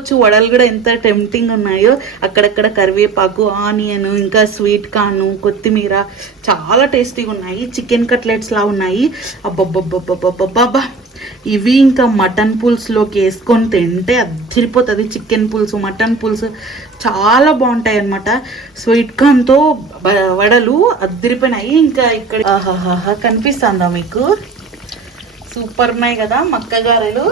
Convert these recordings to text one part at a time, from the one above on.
చూడొచ్చు వడలు కూడా ఎంత టెంప్టింగ్ ఉన్నాయో అక్కడక్కడ కరివేపాకు ఆనియన్ ఇంకా స్వీట్ కార్న్ కొత్తిమీర చాలా టేస్టీగా ఉన్నాయి. చికెన్ కట్లెట్స్ లా ఉన్నాయి. అబ్బబ్బబ్బబ్బబ్బబ్బబ్బా ఇవి ఇంకా మటన్ పులుసులోకి వేసుకొని తింటే అదిరిపోతుంది. చికెన్ పులుసు మటన్ పులుసు చాలా బాగుంటాయి అనమాట స్వీట్ కార్న్తో వడలు అద్దరిపోయినాయి ఇంకా ఇక్కడ కనిపిస్తుందా మీకు? సూపర్ ఉన్నాయి కదా మక్క గారెలు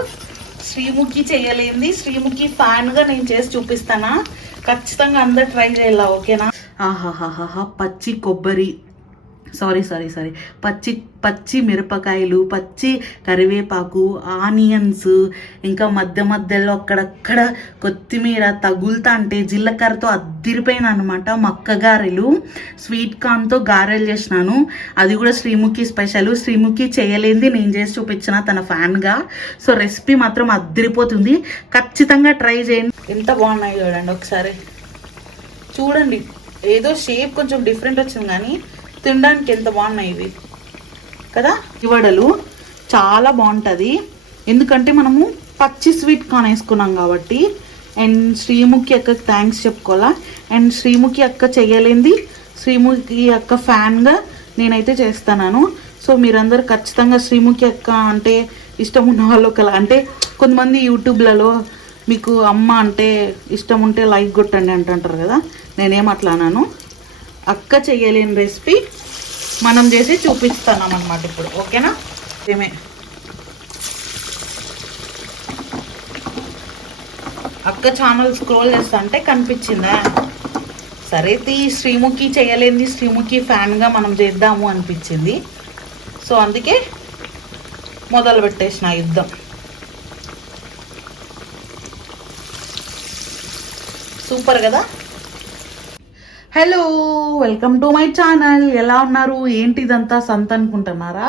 శ్రీముఖి చేయలేంది. శ్రీముఖి ఫ్యాన్గా నేను చేసి చూపిస్తానా? ఖచ్చితంగా అందరు ట్రై చేయాల ఓకేనా? ఆహాహాహా పచ్చి కొబ్బరి. సారీ సారీ సారీ పచ్చి పచ్చి మిరపకాయలు పచ్చి కరివేపాకు ఆనియన్స్ ఇంకా మధ్య మధ్యలో అక్కడక్కడ కొత్తిమీర తగులుతా అంటే జీలకర్రతో అద్దిరిపోయిన అనమాట మక్క గారెలు స్వీట్ కార్న్తో గారెలు చేసినాను. అది కూడా శ్రీముఖి స్పెషల్ శ్రీముఖి చేయలేంది నేను చేసి చూపించిన తన ఫ్యాన్గా సో రెసిపీ మాత్రం అద్దిరిపోతుంది. ఖచ్చితంగా ట్రై చేయండి. ఎంత బాగున్నాయి చూడండి. ఒకసారి చూడండి. ఏదో షేప్ కొంచెం డిఫరెంట్ వచ్చింది కానీ తినడానికి ఎంత బాగున్నాయి ఇవి? కదా? ఇవడలు చాలా బాగుంటుంది. ఎందుకంటే మనము పచ్చి స్వీట్ కార్న్ వేసుకున్నాం కాబట్టి అండ్ శ్రీముఖి అక్కకి థ్యాంక్స్ చెప్పుకోవాలా? అండ్ శ్రీముఖి అక్క చేయలేంది శ్రీముఖి అక్క ఫ్యాన్గా నేనైతే చేస్తున్నాను. సో మీరందరూ ఖచ్చితంగా శ్రీముఖి అక్క అంటే ఇష్టం ఉన్న వాళ్ళు ఒకలా అంటే కొంతమంది యూట్యూబ్లలో మీకు అమ్మ అంటే ఇష్టం ఉంటే లైక్ కొట్టండి అంటుంటారు కదా? నేనేం అట్లా అన్నాను అక్క చేయలేని రెసిపీ మనం చేసి చూపిస్తున్నాం అనమాట ఇప్పుడు ఓకేనా? ఏమే? అక్క ఛానల్ స్క్రోల్ చేస్తా అంటే కనిపించిందా? సరే తీ శ్రీముఖి చేయలేని శ్రీముఖి ఫ్యాన్గా మనం చేద్దాము అనిపించింది. సో అందుకే మొదలు పెట్టేసిన యుద్ధం. సూపర్ కదా? Hello welcome to my channel ఎలా ఉన్నారు? ఏంటి ఇదంతా? సంత అనుకుంటున్నారా?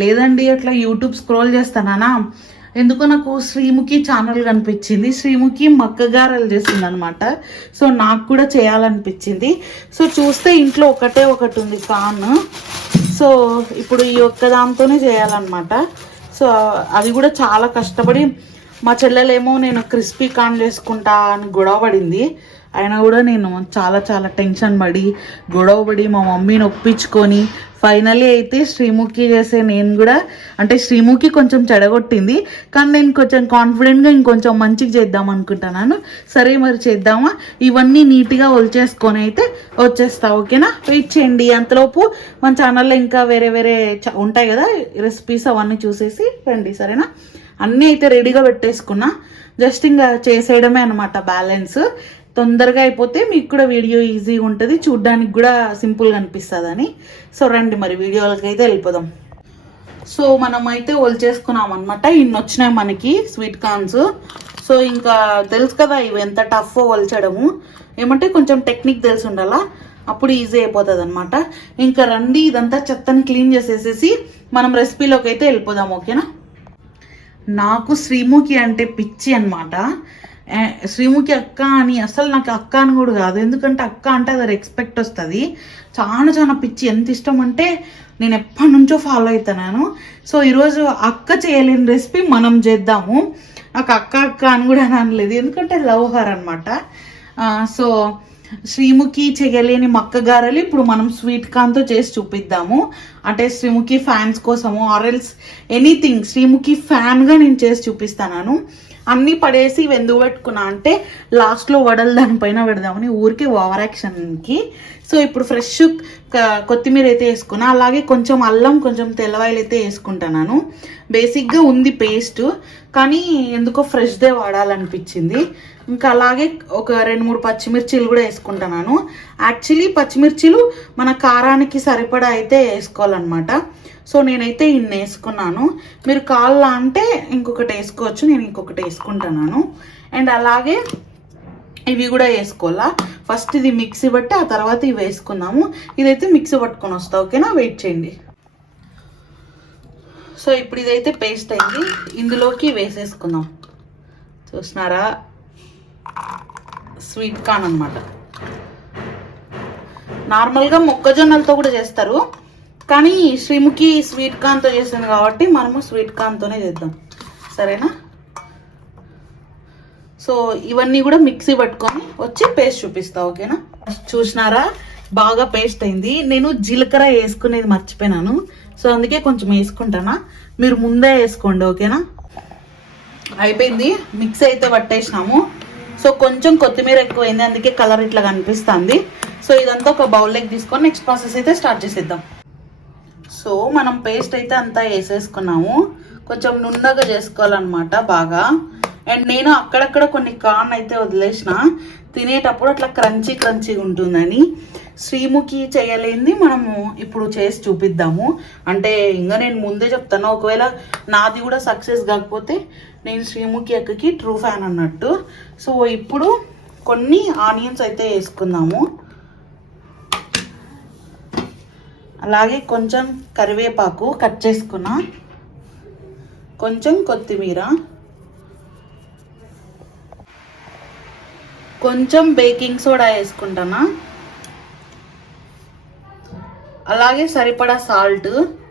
లేదండి అట్లా యూట్యూబ్ స్క్రోల్ చేస్తానా ఎందుకో నాకు శ్రీముఖి ఛానల్ కనిపించింది. శ్రీముఖి మక్కగారలు చేసింది అనమాట సో నాకు కూడా చేయాలనిపించింది. సో చూస్తే ఇంట్లో ఒకటే ఒకటి ఉంది కాన్. సో ఇప్పుడు ఈ ఒక్క దాంతోనే చేయాలన్నమాట. సో అది కూడా చాలా కష్టపడి మా చెల్లెలేమో నేను క్రిస్పీ కాన్ చేసుకుంటా అని గొడవ పడింది. అయినా కూడా నేను చాలా చాలా టెన్షన్ పడి గొడవ పడి మా మమ్మీని ఒప్పించుకొని ఫైనలీ అయితే శ్రీముఖి చేసే నేను కూడా అంటే శ్రీముఖి కొంచెం చెడగొట్టింది కానీ నేను కొంచెం కాన్ఫిడెంట్గా ఇంకొంచెం మంచిగా చేద్దాం అనుకుంటున్నాను. సరే మరి చేద్దామా? ఇవన్నీ నీట్గా ఒలిచేసుకొని అయితే వచ్చేస్తా ఓకేనా? వెయిట్ చేయండి. అంతలోపు మన ఛానల్లో ఇంకా వేరే వేరే ఉంటాయి కదా రెసిపీస్ అవన్నీ చూసేసి రండి సరేనా? అన్నీ అయితే రెడీగా పెట్టేసుకున్నా. జస్ట్ ఇంకా చేసేయడమే అనమాట బ్యాలెన్స్ తొందరగా అయిపోతే మీకు కూడా వీడియో ఈజీగా ఉంటుంది. చూడ్డానికి కూడా సింపుల్గా అనిపిస్తుందని. సో రండి మరి వీడియోలకి అయితే వెళ్ళిపోదాం. సో మనం అయితే ఒలిచేసుకున్నాం అనమాట ఇన్ని వచ్చినాయి మనకి స్వీట్ కార్న్స్. సో ఇంకా తెలుసు కదా ఇవి ఎంత టఫ్ ఒలిచడము ఏమంటే కొంచెం టెక్నిక్ తెలిసి ఉండాలా? అప్పుడు ఈజీ అయిపోతుంది అనమాట ఇంకా రండి ఇదంతా చెత్తని క్లీన్ చేసేసేసి మనం రెసిపీలోకి అయితే వెళ్ళిపోదాం ఓకేనా? నాకు శ్రీముఖి అంటే పిచ్చి అనమాట శ్రీముఖి అక్క అని అసలు నాకు అక్క అని కూడా కాదు. ఎందుకంటే అక్క అంటే అది రెస్పెక్ట్ వస్తుంది. చాలా చాలా పిచ్చి. ఎంత ఇష్టం అంటే నేను ఎప్పటి నుంచో ఫాలో అవుతున్నాను సో ఈరోజు అక్క చేయలేని రెసిపీ మనం చేద్దాము. నాకు అక్క అక్క అని కూడా అనలేదు. ఎందుకంటే లవ్ హర్ అనమాట సో శ్రీముఖి చేయలేని మక్క గారెలు ఇప్పుడు మనం స్వీట్ కాన్తో చేసి చూపిద్దాము. అంటే శ్రీముఖి ఫ్యాన్స్ కోసము ఆర్ఎల్స్ ఎనీథింగ్ శ్రీముఖి ఫ్యాన్గా నేను చేసి చూపిస్తాను. అన్నీ పడేసి ఇవి ఎందుకు పెట్టుకున్నా అంటే లాస్ట్లో వడలు దానిపైన పెడదామని ఊరికే ఓవర్ యాక్షన్కి సో ఇప్పుడు ఫ్రెష్ కొత్తిమీర అయితే వేసుకున్నా అలాగే కొంచెం అల్లం కొంచెం తెల్లవాయలు అయితే వేసుకుంటున్నాను బేసిక్గా ఉంది పేస్ట్ కానీ ఎందుకో ఫ్రెష్దే వాడాలనిపించింది. ఇంకా అలాగే ఒక రెండు మూడు పచ్చిమిర్చీలు కూడా వేసుకుంటున్నాను యాక్చువల్లీ పచ్చిమిర్చీలు మన కారానికి సరిపడా అయితే వేసుకోవాలన్నమాట. సో నేనైతే ఇన్ని వేసుకున్నాను. మీరు కాళ్ళా అంటే ఇంకొకటి వేసుకోవచ్చు నేను ఇంకొకటి వేసుకుంటున్నాను అండ్ అలాగే ఇవి కూడా వేసుకోవాలా? ఫస్ట్ ఇది మిక్సీ బట్టి ఆ తర్వాత ఇవి వేసుకుందాము. ఇదైతే మిక్సీ పట్టుకొని వస్తా ఓకేనా? వెయిట్ చేయండి. సో ఇప్పుడు ఇదైతే పేస్ట్ అయింది. ఇందులోకి వేసేసుకుందాం. చూస్తున్నారా? స్వీట్ కార్న్ అనమాట నార్మల్గా మొక్కజొన్నలతో కూడా చేస్తారు. కానీ శ్రీముఖి స్వీట్ కార్న్తో చేసింది కాబట్టి మనము స్వీట్ కార్న్తోనే చేద్దాం. సరేనా? సో ఇవన్నీ కూడా మిక్సీ పట్టుకొని వచ్చి పేస్ట్ చూపిస్తా ఓకేనా? చూసినారా? బాగా పేస్ట్ అయింది. నేను జీలకర్ర వేసుకునేది మర్చిపోయినాను. సో అందుకే కొంచెం వేసుకుంటానా? మీరు ముందే వేసుకోండి ఓకేనా? అయిపోయింది. మిక్స్ అయితే పట్టేసినాము. సో కొంచెం కొత్తిమీర ఎక్కువైంది అందుకే కలర్ ఇట్లా కనిపిస్తుంది. సో ఇదంతా ఒక బౌల్లోకి తీసుకొని నెక్స్ట్ ప్రాసెస్ అయితే స్టార్ట్ చేసేద్దాం. సో మనం పేస్ట్ అయితే అంతా వేసేసుకున్నాము. కొంచెం నున్నగా చేసుకోవాలన్నమాట బాగా. అండ్ నేను అక్కడక్కడ కొన్ని కార్న్ అయితే వదిలేసిన. తినేటప్పుడు అట్లా క్రంచీ క్రంచీగా ఉంటుందని. శ్రీముఖి చేయలేంది మనము ఇప్పుడు చేసి చూపిద్దాము. అంటే ఇంకా నేను ముందే చెప్తాను ఒకవేళ నాది కూడా సక్సెస్ కాకపోతే నేను శ్రీముఖి అక్కకి ట్రూ ఫ్యాన్ అన్నట్టు. సో ఇప్పుడు కొన్ని ఆనియన్స్ అయితే వేసుకుందాము. అలాగే కొంచెం కరివేపాకు కట్ చేసుకున్నా. కొంచెం కొత్తిమీర. కొంచెం బేకింగ్ సోడా వేసుకుంటానా. అలాగే సరిపడా సాల్ట్.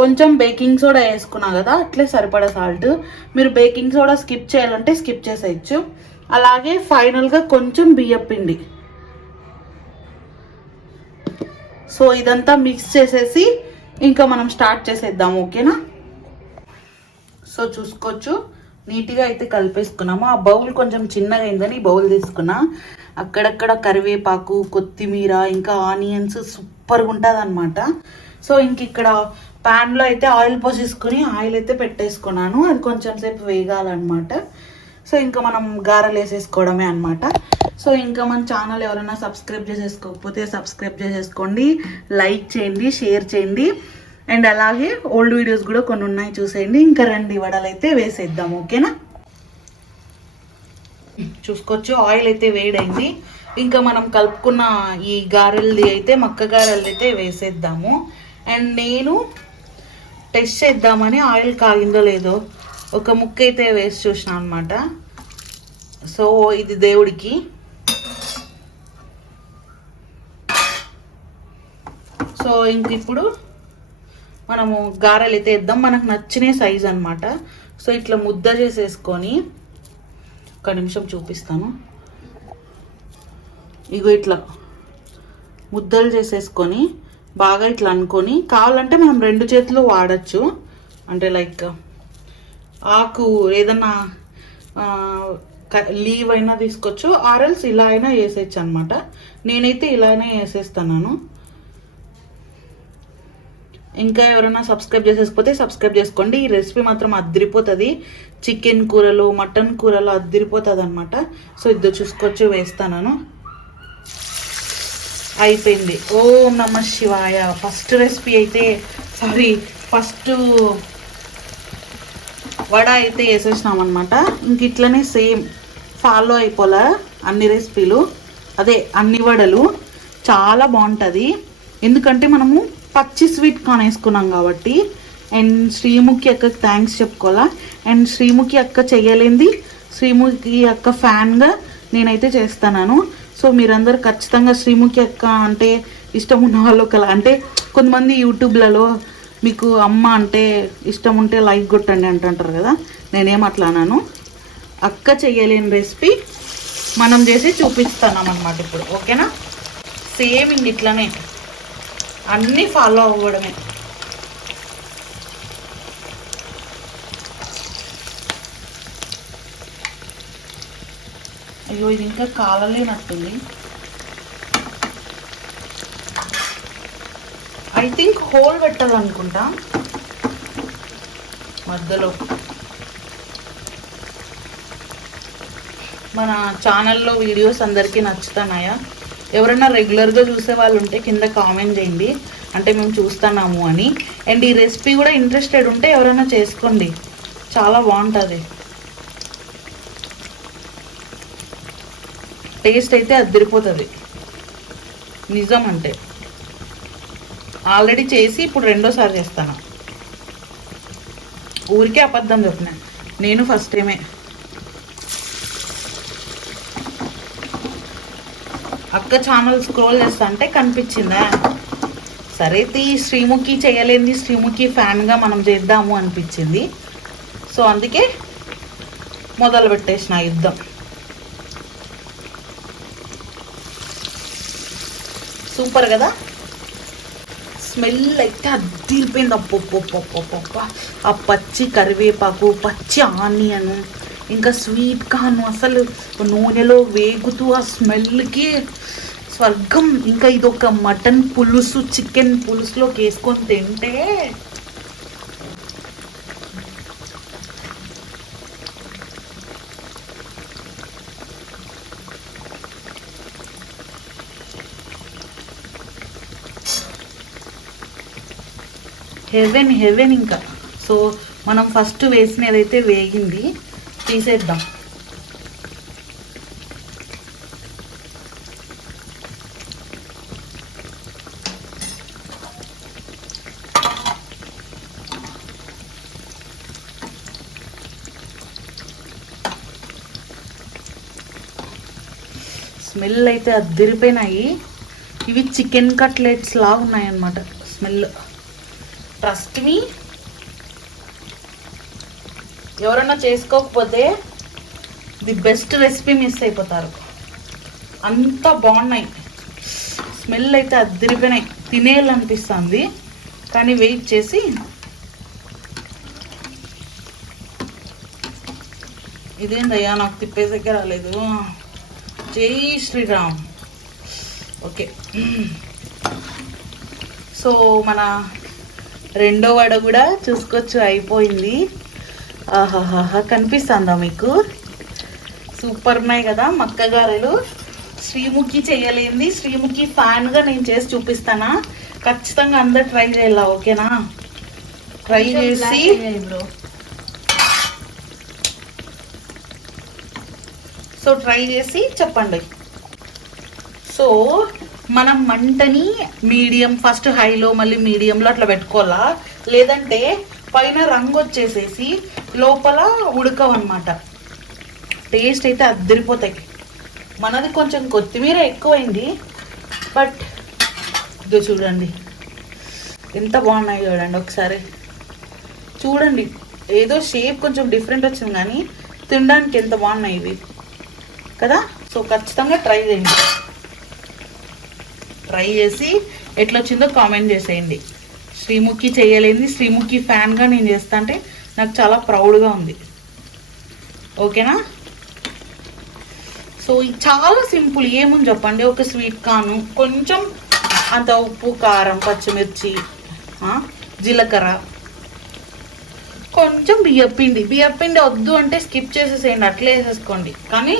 కొంచెం బేకింగ్ సోడా వేసుకున్నా కదా అట్లే సరిపడా సాల్ట్. మీరు బేకింగ్ సోడా స్కిప్ చేయాలంటే స్కిప్ చేసేయచ్చు. అలాగే ఫైనల్గా కొంచెం బియ్యం పిండి. సో ఇదంతా మిక్స్ చేసేసి ఇంకా మనం స్టార్ట్ చేసేద్దాం ఓకేనా? సో చూసుకోవచ్చు. నీట్గా అయితే కలిపేసుకున్నాము. ఆ బౌల్ కొంచెం చిన్నగా అయిందని బౌల్ తీసుకున్నా. అక్కడక్కడ కరివేపాకు కొత్తిమీర ఇంకా ఆనియన్స్ సూపర్గా ఉంటుంది అనమాట సో ఇంక ఇక్కడ ప్యాన్లో అయితే ఆయిల్ పోసేసుకుని ఆయిల్ అయితే పెట్టేసుకున్నాను. అది కొంచెం సేపు వేగాలన్నమాట. సో ఇంకా మనం గారెలు వేసేసుకోవడమే అనమాట సో ఇంకా మన ఛానల్ ఎవరైనా సబ్స్క్రైబ్ చేసేసుకోకపోతే సబ్స్క్రైబ్ చేసేసుకోండి. లైక్ చేయండి షేర్ చేయండి. అండ్ అలాగే ఓల్డ్ వీడియోస్ కూడా కొన్ని ఉన్నాయి చూసేయండి. ఇంకా రెండు వడలు అయితే వేసేద్దాం ఓకేనా? చూసుకోవచ్చు ఆయిల్ అయితే వేడైంది. ఇంకా మనం కలుపుకున్న ఈ గారెలది అయితే మక్క గారెలది అయితే వేసేద్దాము. అండ్ నేను టెస్ట్ చేద్దామని ఆయిల్ కాగిందో లేదో ఒక ముక్క అయితే వేసి చూసిన అనమాట సో ఇది దేవుడికి. సో ఇంక ఇప్పుడు మనము గారెలు అయితే వేద్దాం. మనకు నచ్చిన సైజ్ అనమాట సో ఇట్లా ముద్ద చేసేసుకొని ఒక నిమిషం చూపిస్తాను. ఇగో ఇట్లా ముద్దలు చేసేసుకొని బాగా ఇట్లా అనుకొని కావాలంటే మనం రెండు చేతులు వాడచ్చు. అంటే లైక్ ఆకు ఏదన్నా లీవ్ అయినా తీసుకోవచ్చు. ఆర్ఎల్స్ ఇలా అయినా వేసేయచ్చు అనమాట నేనైతే ఇలానే వేసేస్తున్నాను. ఇంకా ఎవరైనా సబ్స్క్రైబ్ చేసేసుకపోతే సబ్స్క్రైబ్ చేసుకోండి. ఈ రెసిపీ మాత్రం అద్దరిపోతుంది చికెన్ కూరలు మటన్ కూరలు అద్దరిపోతుంది అనమాట సో ఇద్దరు చూసుకొచ్చి వేస్తాను. అయిపోయింది. ఓం నమ శివాయ. ఫస్ట్ రెసిపీ అయితే సారీ ఫస్ట్ వడ అయితే వేసేసినాం అనమాట ఇంక ఇట్లనే సేమ్ ఫాలో అయిపోలే అన్ని రెసిపీలు. అదే అన్ని వడలు. చాలా బాగుంటుంది. ఎందుకంటే మనము పచ్చి స్వీట్ కార్న్ వేసుకున్నాం కాబట్టి అండ్ శ్రీముఖి అక్కకి థ్యాంక్స్ చెప్పుకోవాలా. అండ్ శ్రీముఖి అక్క చేయలేంది శ్రీముఖి అక్క ఫ్యాన్గా నేనైతే చేస్తున్నాను. సో మీరందరూ ఖచ్చితంగా శ్రీముఖి అక్క అంటే ఇష్టం ఉన్న వాళ్ళు ఒకలా. అంటే కొంతమంది యూట్యూబ్లలో మీకు అమ్మ అంటే ఇష్టం ఉంటే లైక్ కొట్టండి అంటుంటారు కదా. నేనేం అట్లా అన్నాను అక్క చేయలేని రెసిపీ మనం చేసి చూపిస్తున్నాం అనమాట ఇప్పుడు. ఓకేనా? సేమ్ ఇంక ఇట్లనే. అన్నీ ఫాలో అవ్వడమే. అయ్యో ఇది ఇంకా కాలలేనట్టుంది. ఐ థింక్ హోల్ పెట్టాలనుకుంటా. మధ్యలో. మన ఛానల్లో వీడియోస్ అందరికీ నచ్చుతున్నాయా? ఎవరైనా రెగ్యులర్గా చూసే వాళ్ళు ఉంటే కింద కామెంట్ చేయండి. అంటే మేము చూస్తున్నాము అని. అండ్ ఈ రెసిపీ కూడా ఇంట్రెస్టెడ్ ఉంటే ఎవరైనా చేసుకోండి. చాలా బాగుంటుంది. టేస్ట్ అయితే అద్దరిపోతుంది నిజం అంటే ఆల్రెడీ చేసి ఇప్పుడు రెండోసారి చేస్తాను. ఊరికే అబద్ధం చెప్పిన. నేను ఫస్ట్ టైమే. అక్క ఛానల్ స్క్రోల్ చేస్తా అంటే కనిపించిందా? సరే తీ శ్రీముఖి చేయలేని శ్రీముఖి ఫ్యాన్గా మనం చేద్దాము అనిపించింది. సో అందుకే మొదలు పెట్టేసిన యుద్ధం. సూపర్ కదా? స్మెల్ అయితే అద్దిరిపోయింది అప్పొప్పొప్పొప్పొప్ప ఆ పచ్చి కరివేపాకు పచ్చి ఆనియన్ ఇంకా స్వీట్ కాను అసలు. నూనెలో వేగుతూ ఆ స్మెల్కి స్వర్గం. ఇంకా ఇది ఒక మటన్ పులుసు చికెన్ పులుసులోకి వేసుకొని తింటే హెవెన్ హెవెన్ ఇంకా. సో మనం ఫస్ట్ వేసినదైతే వేగింది. తీసేద్దాం. స్మెల్ అయితే అద్దరిపోయినాయి ఇవి చికెన్ కట్లెట్స్ లా ఉన్నాయన్నమాట. స్మెల్. ట్రస్ట్ మీ ఎవరన్నా చేసుకోకపోతే ది బెస్ట్ రెసిపీ మిస్ అయిపోతారు. అంత బాగున్నాయి. స్మెల్ అయితే అద్దరిపోయినాయి తినేయాలనిపిస్తుంది. కానీ వెయిట్ చేసి ఇదేందయ్యా నాకు తిప్పేసరికి రాలేదు. జై శ్రీరామ్. ఓకే. సో మన రెండో వడ కూడా చూసుకోవచ్చు అయిపోయింది. ఆహాహాహా కనిపిస్తుందా మీకు? సూపర్ ఉన్నాయి కదా మక్క గారెలు శ్రీముఖి చేయలేంది. శ్రీముఖి ఫ్యాన్గా నేను చేసి చూపిస్తానా? ఖచ్చితంగా అందరు ట్రై చేయాల ఓకేనా? ట్రై చేసి సో ట్రై చేసి చెప్పండి. సో మనం మంటని మీడియం ఫస్ట్ హైలో మళ్ళీ మీడియంలో అట్లా పెట్టుకోవాలా? లేదంటే పైన రంగు వచ్చేసేసి లోపల ఉడకవన్నమాట. టేస్ట్ అయితే అద్దరిపోతాయి. మనది కొంచెం కొత్తిమీర ఎక్కువైంది. బట్ ఇదో చూడండి. ఎంత బాగున్నాయి చూడండి ఒకసారి. చూడండి. ఏదో షేప్ కొంచెం డిఫరెంట్ వచ్చింది కానీ తినడానికి ఎంత బాగున్నాయి ఇవి. కదా? సో ఖచ్చితంగా ట్రై చేయండి. ట్రై చేసి ఎట్లా వచ్చిందో కామెంట్ చేసేయండి. శ్రీముఖి చేయలేని శ్రీముఖి ఫ్యాన్గా నేను చేస్తా అంటే నాకు చాలా ప్రౌడ్గా ఉంది. ఓకేనా? సో ఇది చాలా సింపుల్. ఏముంది చెప్పండి? ఒక స్వీట్ కాను కొంచెం అంత ఉప్పు కారం పచ్చిమిర్చి జీలకర్ర. కొంచెం బియ్యపిండి బియ్యపిండి వద్దు అంటే స్కిప్ చేసేసేయండి అట్లే వేసేసుకోండి. కానీ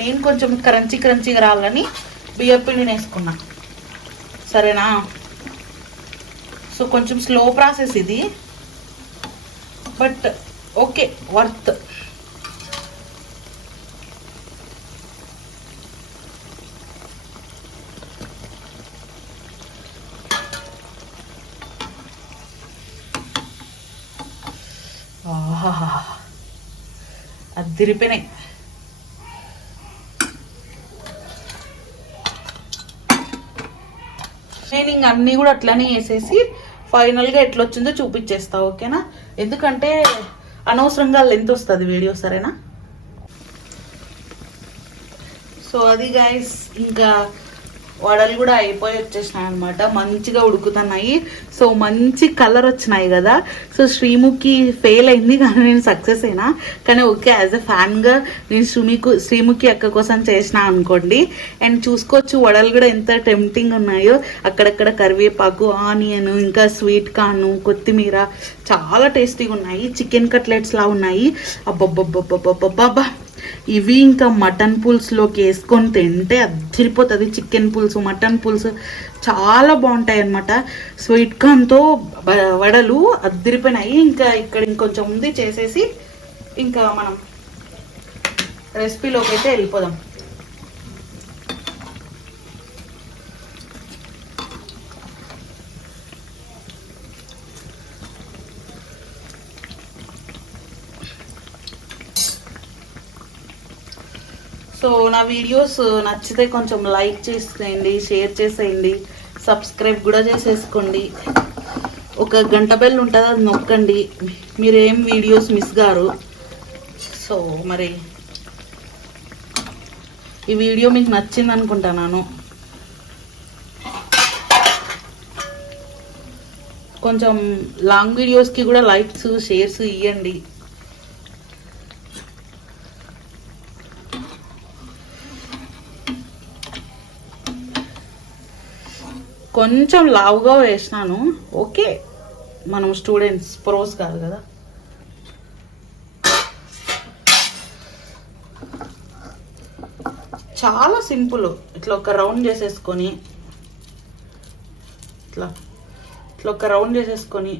నేను కొంచెం క్రంచి క్రంచిగా రావాలని బియ్యపిండిని వేసుకున్నాను సరేనా? సో కొంచెం స్లో ప్రాసెస్ ఇది. బట్ ఓకే వర్త్ ఆహా అదిరిపోయినాయి నేను ఇంక అన్నీ కూడా అట్లనే వేసేసి ఫైనల్గా ఎట్లా వచ్చిందో చూపించేస్తా ఓకేనా? ఎందుకంటే అనవసరంగా లెంత్ వస్తుంది వీడియో సరేనా? సో అది గైస్ ఇంకా వడలు కూడా అయిపోయి వచ్చేసినాయి అనమాట మంచిగా ఉడుకుతున్నాయి. సో మంచి కలర్ వచ్చినాయి కదా. సో శ్రీముఖి ఫెయిల్ అయింది కానీ నేను సక్సెస్ అయినా. కానీ ఓకే యాజ్ అ ఫ్యాన్గా నేను శ్రీముఖి శ్రీముఖి అక్క కోసం చేసిన అనుకోండి. అండ్ చూసుకోవచ్చు వడలు కూడా ఎంత టెంప్టింగ్ ఉన్నాయో. అక్కడక్కడ కరివేపాకు ఆనియన్ ఇంకా స్వీట్ కార్ను కొత్తిమీర చాలా టేస్టీగా ఉన్నాయి. చికెన్ కట్లెట్స్లా ఉన్నాయి. అబ్బబ్బబ్బబ్బబ్బబ్బబ్బా ఇవి ఇంకా మటన్ పులుసులోకి వేసుకొని తింటే అదిరిపోతుంది. చికెన్ పులుసు మటన్ పులుసు చాలా బాగుంటాయి అనమాట స్వీట్ కార్న్తో వడలు అద్దరిపోయినాయి ఇంకా ఇక్కడ ఇంకొంచెం ఉంది చేసేసి ఇంకా మనం రెసిపీలోకి అయితే వెళ్ళిపోదాం. సో నా వీడియోస్ నచ్చితే కొంచెం లైక్ చేసేయండి షేర్ చేసేయండి సబ్స్క్రైబ్ కూడా చేసేసుకోండి. ఒక గంట బెల్ ఉంటుంది అది నొక్కండి. మీరేం వీడియోస్ మిస్ గారు? సో మరి ఈ వీడియో మీకు నచ్చింది అనుకుంటున్నాను కొంచెం లాంగ్ వీడియోస్కి కూడా లైక్స్ షేర్స్ ఇవ్వండి కొంచెం లావుగా వేసినాను. ఓకే. మనం స్టూడెంట్స్ ప్రోస్ కాదు కదా. చాలా సింపుల్. ఇట్లా ఒక రౌండ్ చేసేసుకొని ఇట్లా ఇట్లా ఒక రౌండ్ చేసేసుకొని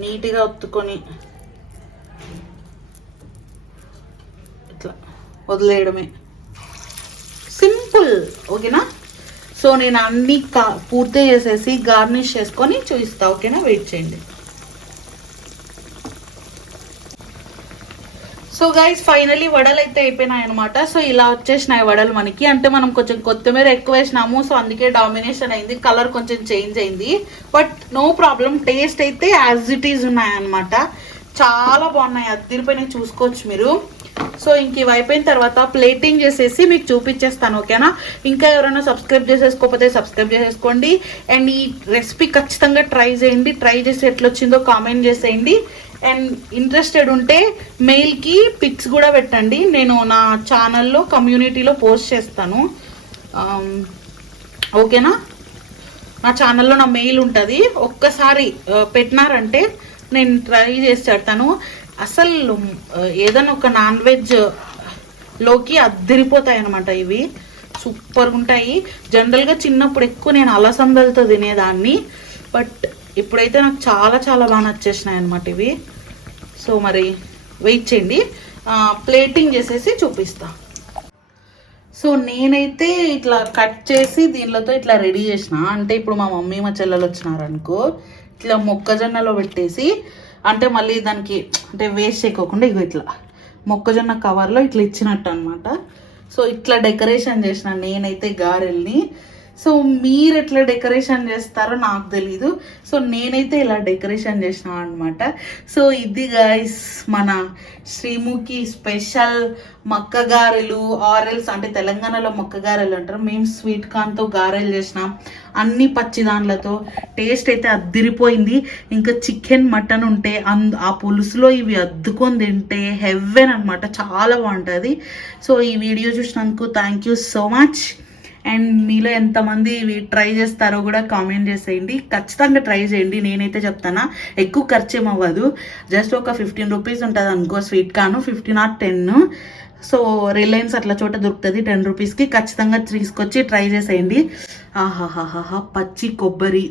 నీట్గా ఒత్తుకొని ఇట్లా వదిలేయడమే. సింపుల్. ఓకేనా? సో నేను అన్ని కా పూర్తి చేసేసి గార్నిష్ చేసుకొని చూపిస్తా ఓకేనా? వెయిట్ చేయండి. సో గైస్ ఫైనలీ వడలు అయితే అయిపోయినాయి అనమాట సో ఇలా వచ్చేసినాయి వడలు మనకి. అంటే మనం కొంచెం కొత్తిమీర ఎక్కువ వేసినాము సో అందుకే డామినేషన్ అయింది కలర్ కొంచెం చేంజ్ అయింది. బట్ నో ప్రాబ్లం టేస్ట్ అయితే యాజ్ ఇట్ ఈజ్ ఉన్నాయి అనమాట చాలా బాగున్నాయి అద్దరిపోయినాయి చూసుకోవచ్చు మీరు. సో ఇంక ఇవి అయిపోయిన తర్వాత ప్లేటింగ్ చేసేసి మీకు చూపించేస్తాను ఓకేనా? ఇంకా ఎవరైనా సబ్స్క్రైబ్ చేసేసుకోకపోతే సబ్స్క్రైబ్ చేసేసుకోండి. అండ్ ఈ రెసిపీ ఖచ్చితంగా ట్రై చేయండి. ట్రై చేసి ఎట్లా వచ్చిందో కామెంట్ చేసేయండి. అండ్ ఇంట్రెస్టెడ్ ఉంటే మెయిల్కి పిక్స్ కూడా పెట్టండి. నేను నా ఛానల్లో కమ్యూనిటీలో పోస్ట్ చేస్తాను. Um, ఓకేనా? నా ఛానల్లో నా మెయిల్ ఉంటుంది. ఒక్కసారి uh, పెట్టినారంటే నేను ట్రై చేసి పెడతాను అసలు ఏదైనా ఒక నాన్ వెజ్లోకి అద్దరిపోతాయి అనమాట ఇవి. సూపర్గా ఉంటాయి. జనరల్గా చిన్నప్పుడు ఎక్కువ నేను అలసందలతో తినేదాన్ని. బట్ ఇప్పుడైతే నాకు చాలా చాలా బాగా నచ్చేసినాయి అనమాట ఇవి. సో మరి వెయిట్ చేయండి. ప్లేటింగ్ చేసేసి చూపిస్తా. సో నేనైతే ఇట్లా కట్ చేసి దీనిలతో ఇట్లా రెడీ చేసిన. అంటే ఇప్పుడు మా మమ్మీ మా చెల్లెలు వచ్చినారనుకో ఇట్లా మొక్కజొన్నలో పెట్టేసి అంటే మళ్ళీ దానికి అంటే వేస్ట్ చేయకోకుండా ఇగో ఇట్లా మొక్కజొన్న కవర్లో ఇట్లా ఇచ్చినట్టు అనమాట సో ఇట్లా డెకరేషన్ చేసిన నేనైతే గారెల్ని సో మీరు ఎట్లా డెకరేషన్ చేస్తారో నాకు తెలీదు. సో నేనైతే ఇలా డెకరేషన్ చేసిన అనమాట సో ఇది గైస్ మన శ్రీముఖి స్పెషల్ మక్క గారెలు ఆరెల్స్ అంటే తెలంగాణలో మక్క గారెలు అంటారు మేము స్వీట్ కార్న్తో గారెలు చేసినాం. అన్ని పచ్చి దాంట్లతో టేస్ట్ అయితే అద్దిరిపోయింది. ఇంకా చికెన్ మటన్ ఉంటే అంద ఆ పులుసులో ఇవి అద్దుకొని తింటే హెవెన్ అనమాట చాలా బాగుంటుంది. సో ఈ వీడియో చూసినందుకు thank you so much and మీలో ఎంతమంది ఇవి ట్రై చేస్తారో కూడా కామెంట్ చేసేయండి. ఖచ్చితంగా ట్రై చేయండి. నేనైతే చెప్తానా ఎక్కువ ఖర్చు ఏమవ్వదు జస్ట్ ఒక ఫిఫ్టీన్ రూపీస్ ఉంటుంది అనుకో స్వీట్ కాను fifteen or ten. So Reliance అట్లా చోట దొరుకుతుంది టెన్ రూపీస్కి. ఖచ్చితంగా తీసుకొచ్చి ట్రై చేసేయండి. ఆహాహాహా పచ్చి కొబ్బరి.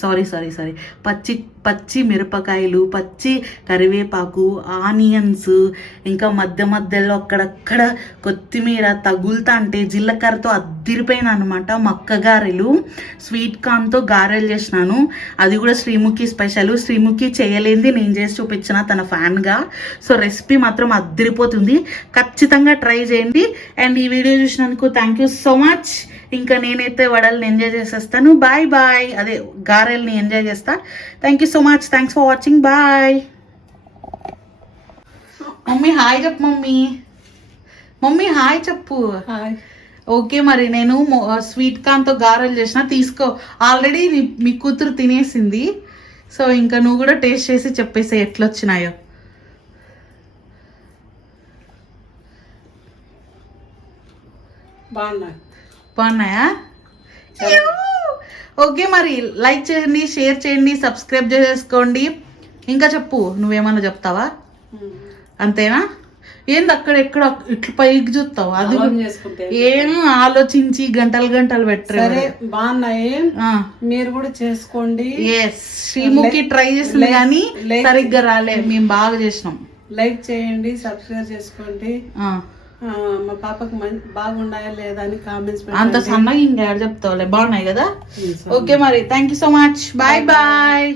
Sorry sorry sorry. పచ్చి పచ్చి మిరపకాయలు పచ్చి కరివేపాకు ఆనియన్స్ ఇంకా మధ్య మధ్యలో అక్కడక్కడ కొత్తిమీర తగులుతా అంటే జీలకర్రతో అద్దిరిపోయిన అనమాట మక్క గారెలు. స్వీట్ కార్న్తో గారెలు చేసినాను. అది కూడా శ్రీముఖి స్పెషల్ శ్రీముఖి చేయలేంది నేను చేసి చూపించిన తన ఫ్యాన్గా. సో రెసిపీ మాత్రం అద్దిరిపోతుంది. ఖచ్చితంగా ట్రై చేయండి. అండ్ ఈ వీడియో చూసినందుకు థ్యాంక్ యూ సో మచ్ ఇంకా నేనైతే వడల్ని ఎంజాయ్ చేసేస్తాను. బాయ్ బాయ్ అదే గారెల్ని ఎంజాయ్ చేస్తా. Thank you so much thanks for watching bye mummy hi చెప్పు మమ్మీ. మమ్మీ హాయ్ చెప్పు. హాయ్. ఓకే మరి నేను స్వీట్ కార్న్తో గారెలు చేసిన. తీసుకో. ఆల్రెడీ మీ కూతురు తినేసింది. సో ఇంకా నువ్వు కూడా టేస్ట్ చేసి చెప్పేసి ఎట్లా వచ్చినాయో బాగున్నాయి. బాగున్నాయా? ఓకే మరి లైక్ చేయండి షేర్ చేయండి సబ్స్క్రైబ్ చేసేసుకోండి ఇంకా చెప్పు నువ్వేమన్నా చెప్తావా? అంతేనా? ఏంది అక్కడ ఎక్కడ ఇట్లా పైకి చూస్తావు? అది ఏం ఆలోచించి గంటలు గంటలు పెట్టరు బాగున్నాయి. మీరు కూడా చేసుకోండి. ఎస్ శ్రీముఖి ట్రై చేసింది కానీ సరిగ్గా రాలే. మేము బాగా చేసినాం. లైక్ చేయండి సబ్స్క్రైబ్ చేసుకోండి. మా పాపకు బాగున్నాయా లేదా అని కామెంట్స్ అంత సన్నగా ఇంకా చెప్తావులే బాగున్నాయి కదా? ఓకే మరి thank you so much bye bye